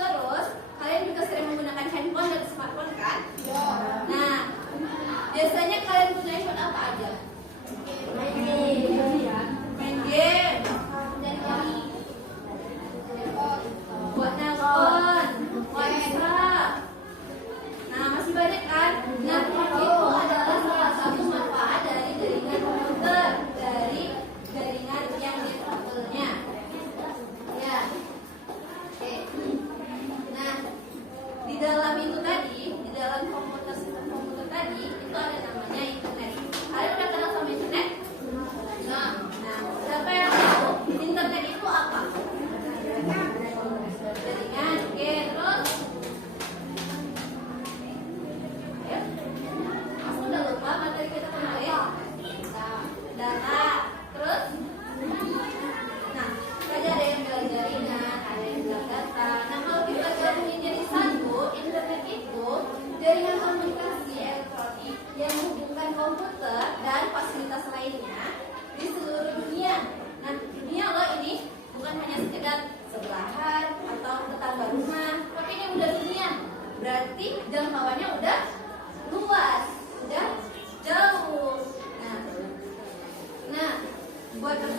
Terus kalian juga sering menggunakan handphone dan smartphone kan? Nah,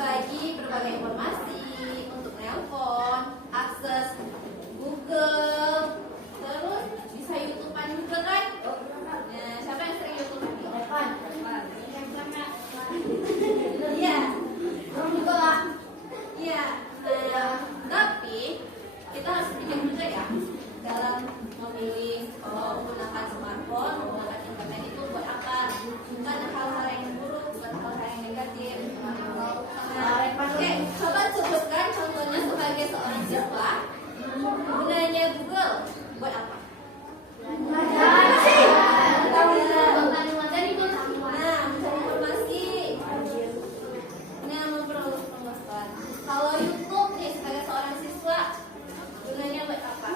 berbagi berbagai informasi untuk nelpon, akses Google, terus bisa YouTube-an juga kan? Nah, siapa yang sering YouTube? Iya, juga lah. Iya. Nah, tapi kita harus bijak juga ya dalam memilih menggunakan smartphone, menggunakan internet itu buat apa? Bukan hal-hal yang buruk, bukan hal-hal yang negatif. Oke, coba sebutkan contohnya sebagai seorang siswa. Gunanya Google buat apa? Kalau YouTube nih sebagai seorang siswa gunanya buat apa?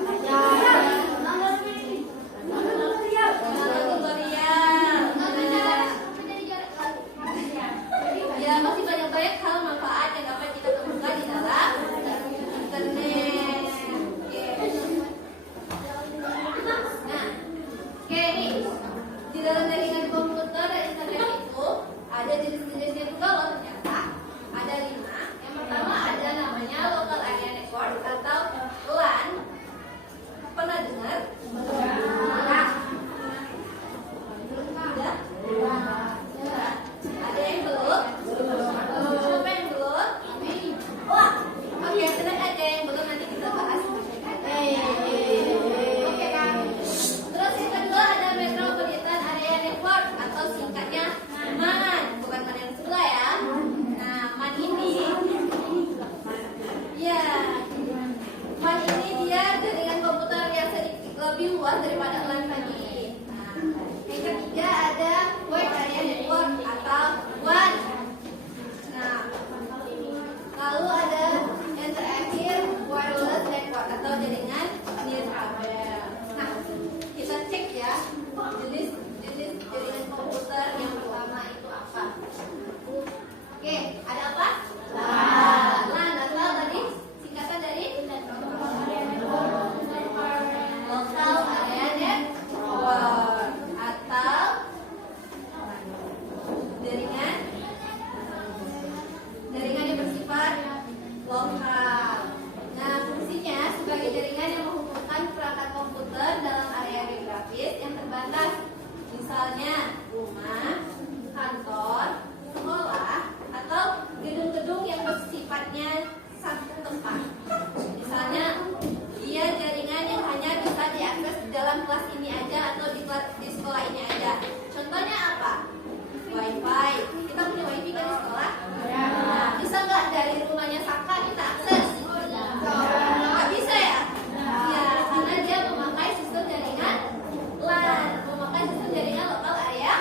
Ya masih banyak hal manfaat yang dapat kita temukan di dalam internet. Nah, oke nih di dalam jaringan komputer dan internet itu ada jenis-jenisnya juga loh ternyata. Ada 5. Yang pertama ada namanya local area network atau LAN. Pernah dengar? Nah, ada yang belum? Siapa yang belum? Wah, oke, tenang aja yang belum nanti kita bahas. Oke kan? Terus yang kedua ada metropolitan area network atau singkatnya MAN, bukan MAN yang sebelah ya. Nah, MAN ini, ya, MAN ini dia jaringan komputer yang sedikit lebih luas daripada LAN tadi. Nah, yang ketiga ada wide area network atau WAN. Nah, lalu ada yang terakhir wireless network atau jaringan nirkabel. Nah, kita cek ya jenis jaringan komputer yang pertama itu apa? Oke, ada apa? LAN atau tadi singkatan dari local area network atau jaringan yang bersifat lokal. Nah, fungsinya sebagai jaringan yang menghubungkan perangkat komputer dalam area geografis yang terbatas, misalnya rumah, kantor, sekolah, atau gedung-gedung yang bersifatnya satu tempat. Misalnya dia jaringan yang hanya bisa diakses di dalam kelas ini aja atau di sekolah ini aja. Contohnya apa? Wifi. Kita punya wifi kan di sekolah? Nah, bisa nggak dari rumahnya Saka kita akses? Nggak bisa ya? Ya, karena dia memakai sistem jaringan LAN, memakai sistem jaringan local area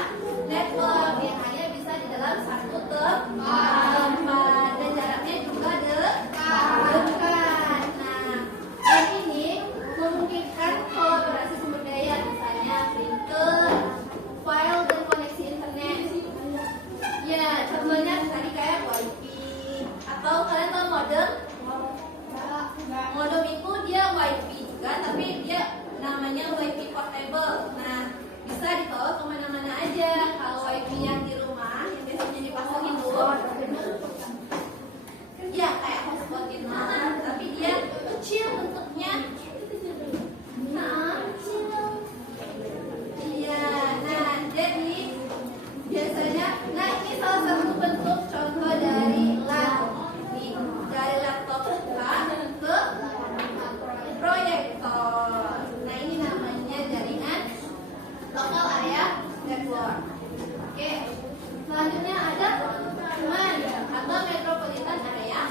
network yang hanya bisa di dalam satu tempat dan jaraknya juga dekat. Nah, yang ini memungkinkan kolaborasi sumber daya, misalnya printer, file, dan koneksi internet. Ya, contohnya tadi kayak wifi atau kalian tahu modem? Modem itu dia wifi juga, tapi dia namanya wifi portable. Nah, bisa dibawa kemana-mana aja. Kalau wifi yang di rumah yang biasanya dipasang itu, ya kayak hotspot gitu, tapi dia kecil bentuknya. Nah, iya. Nah, jadi biasanya, nah ini salah satu bentuk contoh dari LAN. Nih, dari laptop kita ke proyektor. Nah, ini namanya jaringan local area network. Oke, selanjutnya ada MAN atau metropolitan area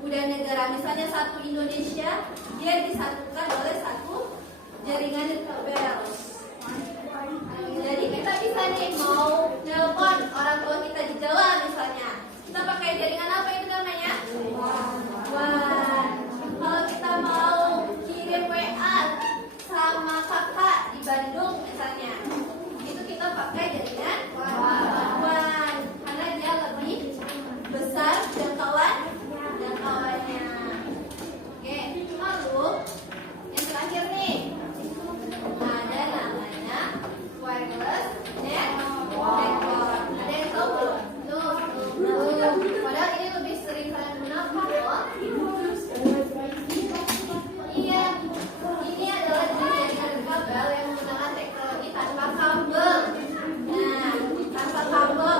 udah negara, misalnya satu Indonesia, dia disatukan oleh satu jaringan kabel. Jadi kita bisa nih mau nelpon orang tua kita di Jawa misalnya, kita pakai jaringan apa itu namanya? WAN. Kalau kita mau kirim WA sama kakak di Bandung misalnya, itu kita pakai jaringan WAN karena dia lebih besar jangkauannya. Oke, lalu yang terakhir nih ada namanya wireless network. Ada yang tahu belum? Padahal ini lebih sering kalian gunakan loh. Iya, ini adalah jaringan kabel yang menggunakan teknologi tanpa kabel. Nah, tanpa kabel.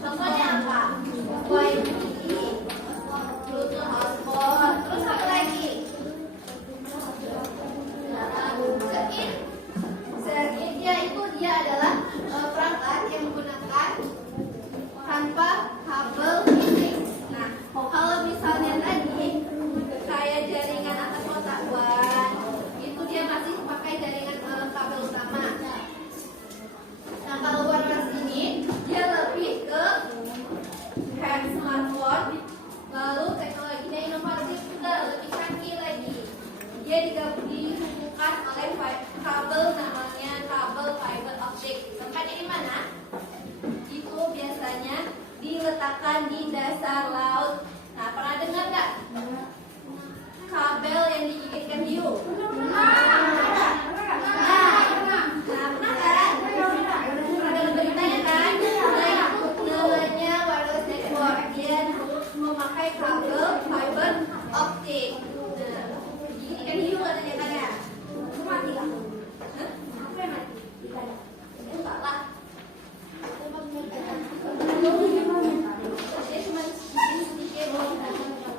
Contohnya apa? Wi-Fi, Bluetooth hotspot, terus apa lagi? Set-in dia adalah perangkat yang menggunakan tanpa kabel listrik. Nah, kalau misalnya tadi kayak jaringan atas kotak WAN, itu dia masih pakai jaringan kabel utama. Nah, kalau wireless ini dia lebih ke kayak smartphone, lalu teknologinya inovatif juga, lebih canggih lagi. Dia dihubungkan oleh kabel namanya kabel fiber optik. Tempatnya di mana? Itu biasanya diletakkan di dasar laut. Nah, pernah dengar nggak kabel yang digigitkan hiu? Pernah kan? Pernah dengar beritanya kan? Nah, itu namanya wireless network. Dia memakai kabel fiber optik. Nah, digigitkan hiu katanya kan ya? Itu mati nggak? Apa yang mati? Enggak lah.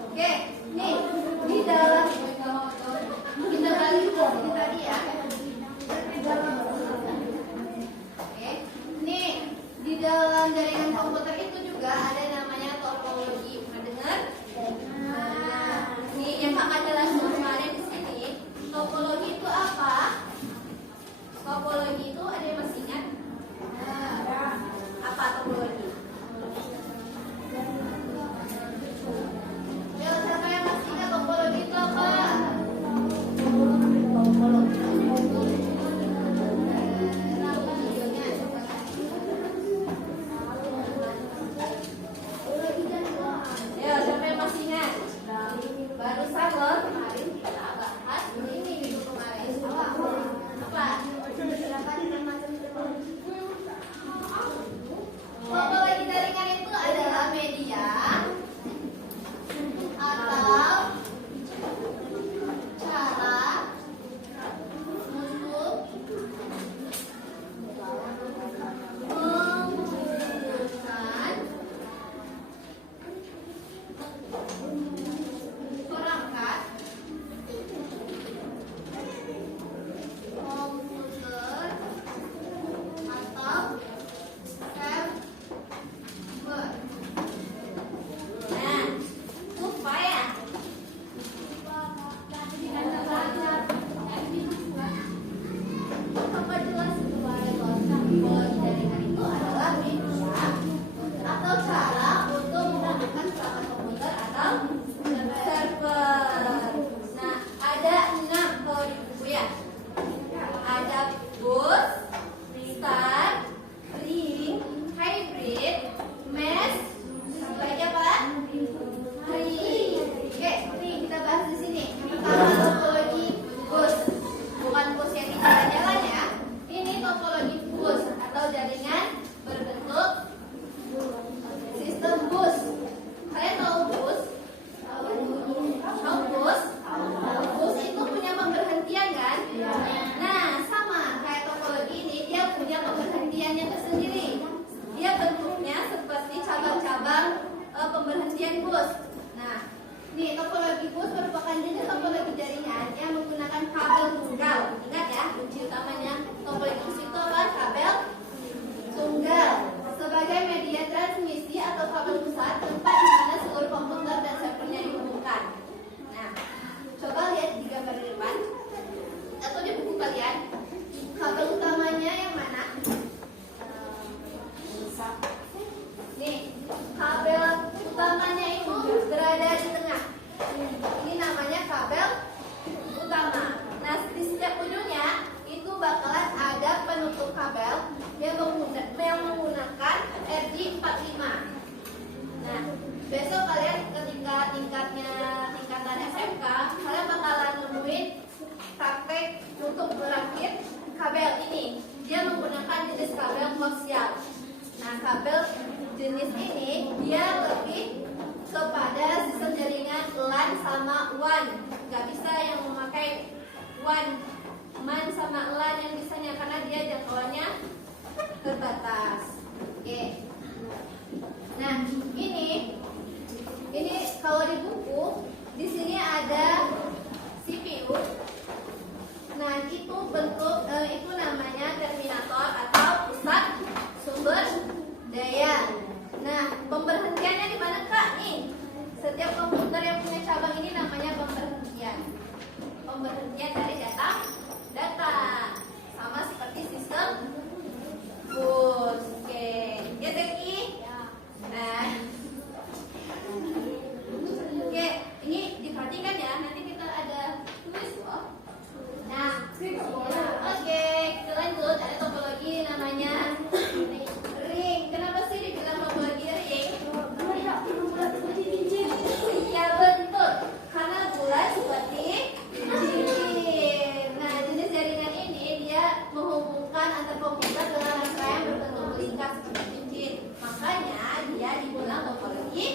Oke, nih di dalam kita balik ke sini tadi ya. Oke, nih di dalam jaringan komputer itu juga ada namanya topologi. Pernah dengar? Nah, nih yang kakak jelasin kemarin di sini. Topologi itu apa? Topologi itu ada yang masih ingat? Apa topologi? Ya, siapa yang masih ingat topologi itu apa? Ya, siapa yang masih ingat? Barusan loh kemarin kita bahas ini minggu kemarin. Apa? Topologi jaringan itu adalah media atau cara untuk menghubungkan perangkat komputer atau server. Nah, supaya apa jelas topologi jaringan itu adalah media atau cara untuk menggunakan perangkat komputer atau server. Nah, ada 6 kalau di buku ya. Ada bus, star, ring, hybrid, mesh, lagi apa? Ring. Oke, nih kita bahas di sini. Pertama topologi bus, bukan bus yang di jalan-jalan ya. Ini topologi bus atau jaringan berbentuk sistem bus. Kalian tahu bus? Tahu bus? Bus itu punya pemberhentian kan? Nah, sama kayak topologi ini, dia punya pemberhentiannya tersendiri. Dia bentuknya seperti cabang-cabang pemberhentian bus. Nah, nih topologi bus merupakan jenis topologi jaringan yang menggunakan kabel tunggal. Ingat ya, kunci utamanya topologi bus itu apa? Kabel tunggal sebagai media transmisi atau kabel pusat tempat di mana seluruh komputer dan servernya dihubungkan. kabel ini dia menggunakan jenis kabel koaksial. Nah, kabel jenis ini dia lebih kepada sistem jaringan LAN sama WAN. Nggak bisa yang memakai WAN, MAN sama LAN yang bisanya karena dia jangkauannya terbatas. Oke. Nah, ini kalau di buku di sini ada CPU. Nah, itu bentuk itu namanya terminator atau pusat sumber daya. Nah, pemberhentiannya di mana, Kak? Nih, setiap komputer yang punya cabang ini namanya pemberhentian. Pemberhentian dari data. Sama seperti sistem bus. Oke, ya Teki? Nah, oke, ini diperhatikan ya. Nanti kita ada tulis loh. Nah, oke, kita lanjut. Ada topologi namanya ring. Kenapa sih dibilang topologi ring? Iya betul, karena bulat seperti cincin. Nah, jenis jaringan ini dia menghubungkan antar komputer dengan rangkaian berbentuk melingkar seperti cincin. Makanya dia dibilang topologi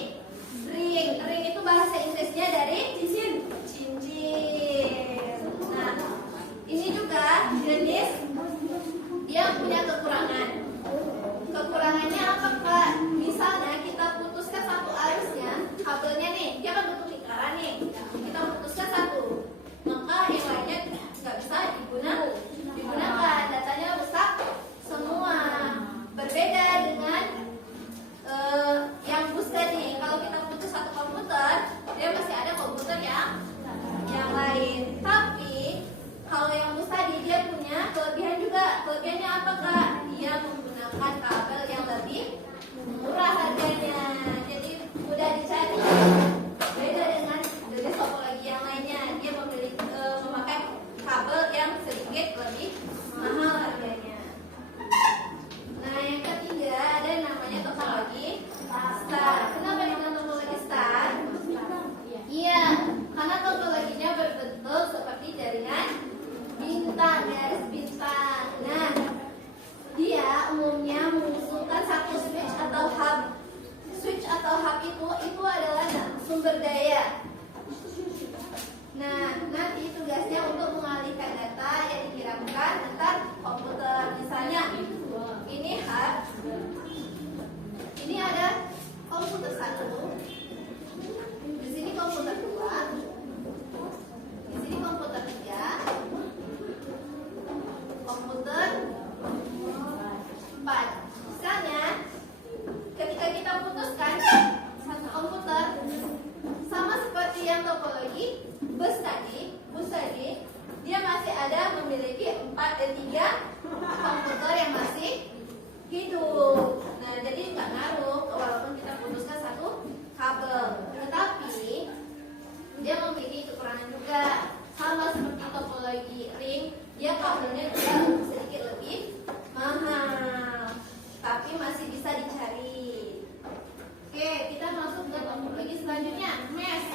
ring. Ring itu bahasa Inggrisnya dari cincin. Nah, ini juga jenis dia punya kekurangan. Kekurangannya apa, Kak? Misalnya kita putuskan satu arusnya, kabelnya nih, dia kan bentuk lingkaran nih. Kita putuskan satu, maka yang lainnya nggak bisa digunakan. Datanya rusak semua. Berbeda dengan yang bus tadi. Kalau kita putus satu komputer, dia masih ada komputer yang lain. Tapi kalau yang bus tadi dia punya kelebihan juga. Kelebihannya apa, Kak? Dia menggunakan kabel yang lebih murah harganya. Jadi mudah dicari. Beda dengan jenis topologi yang lainnya. Dia memakai kabel yang sedikit lebih mahal harganya. Nah, yang ketiga ada namanya topologi star. Kenapa dengan topologi star? Iya, karena topologinya berbentuk seperti jaringan bintang, garis bintang. Nah, dia umumnya mengusulkan satu switch atau hub. Switch atau hub itu adalah sumber daya. Nah, nanti tugasnya untuk mengalihkan data yang dikirimkan antar komputer. Misalnya, ini hub. Ini ada komputer 1. Di sini komputer 2. Di sini komputer 3. Komputer 4. Misalnya, ketika kita putuskan satu komputer, sama seperti yang topologi bus tadi, dia masih ada memiliki 3 komputer yang masih hidup. Nah, jadi nggak ngaruh walaupun kita putuskan satu kabel. Tetapi dia memiliki kekurangan juga. Sama seperti topologi ring, dia kabelnya juga sedikit lebih mahal, tapi masih bisa dicari. Oke, kita masuk ke topologi selanjutnya, mesh.